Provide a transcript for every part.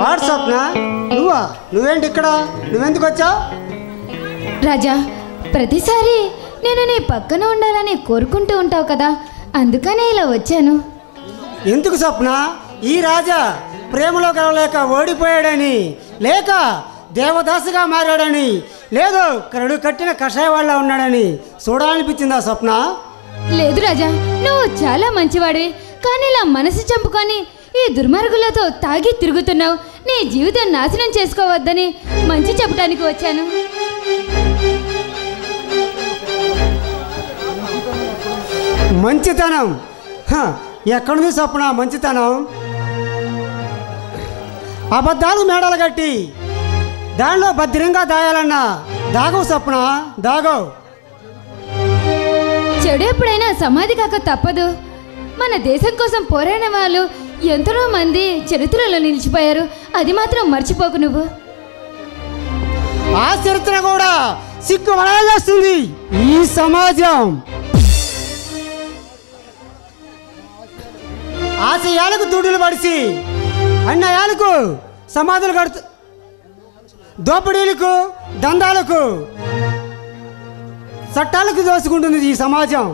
What స్వప్న, నువ్వేంటి ఇక్కడ? నువ్వెందుకు వచ్చావు? రాజా, ప్రతిసారి నేను నీ పక్కన ఉండాలని కోరుకుంటూ ఉంటావు కదా, అందుకనే ఇలా వచ్చాను. ఎందుకు స్వప్న? ఈ రాజా ప్రేమలో కలవలేక ఓడిపోయాడని, లేక దేవదాసుగా మారాడని, లేదో కరడు కట్టిన కషాయ వాళ్ళ ఉన్నాడని చూడాలనిపించిందా స్వప్న? లేదు రాజా, నువ్వు చాలా మంచివాడివి, కానీ ఇలా మనసు చంపుకొని ఈ దుర్మార్గులతో తాగి తిరుగుతున్నావు. నీ జీవితం నాశనం చేసుకోవద్దని మంచి చెప్పడానికి వచ్చాను. మంచితనం ఎక్కడుంది స్వప్న? మంచితనం అబద్ధాలు మేడలు కట్టి దానిలో భద్రంగా దాయాలన్నా దాగవు స్వప్న, దాగవు. చెడు ఎప్పుడైనా సమాధి కాక తప్పదు. మన దేశం కోసం పోరాడిన వాళ్ళు ఎంతో మంది చరిత్రలో నిలిచిపోయారు, అది మాత్రం మర్చిపోకు నువ్వు. ఆ చరిత్ర కూడా సిగ్గుపడాల్సింది ఈ సమాజం. ఆశయాలకు దూడులు పడిసి, అన్యాయాలకు సమాధులు కడుతూ, దోపిడీలకు దందాలకు చట్టాలకు దోసుకుంటుంది ఈ సమాజం.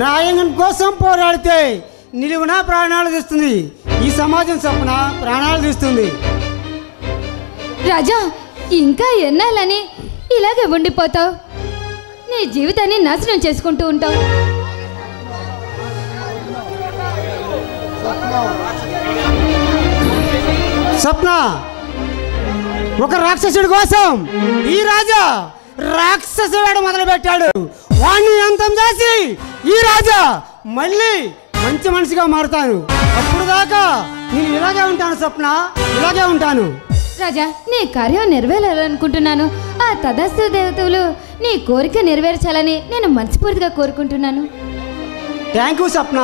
న్యాయం కోసం పోరాడితే నిలువున ప్రాణాలు తీస్తుంది ఈ సమాజం. స్వప్న ప్రాణాలు తీస్తుంది. రాజా, ఇంకా ఎన్నాళ్ళని ఇలాగే ఉండిపోతావు? నీ జీవితాన్ని నాశనం చేసుకుంటూ ఉంటావు. స్వప్న, ఒక రాక్షసుడి కోసం ఈ రాజా రాక్షస వేడ మొదలు పెట్టాడు. వాణ్ణి అంతం చేసి ఈ రాజా మళ్ళీ మంచి మనిషిగా మారుతాను. అప్పుడు దాకా నేను ఇలాగే ఉంటాను స్వప్న, ఇలాగే ఉంటాను. రాజా, నీ కార్యం నెరవేరాలనుకుంటున్నాను. ఆ తదస్తు దేవతలు నీ కోరిక నెరవేర్చాలని నేను మనస్ఫూర్తిగా కోరుకుంటున్నాను. థ్యాంక్ యూ స్వప్న.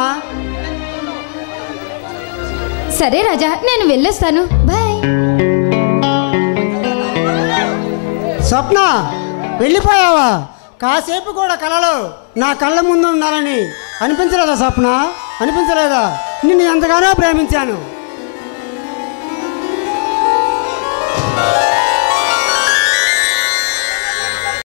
సరే రాజా, నేను వెళ్ళొస్తాను. బాయ్. స్వప్న, వెళ్ళిపోయావా? కాసేపు కూడా కలలో నా కళ్ళ ముందు ఉన్నారని అనిపించలేదా స్వప్న? అనిపించలేదా? నిన్ను ఎంతగానో ప్రేమించాను.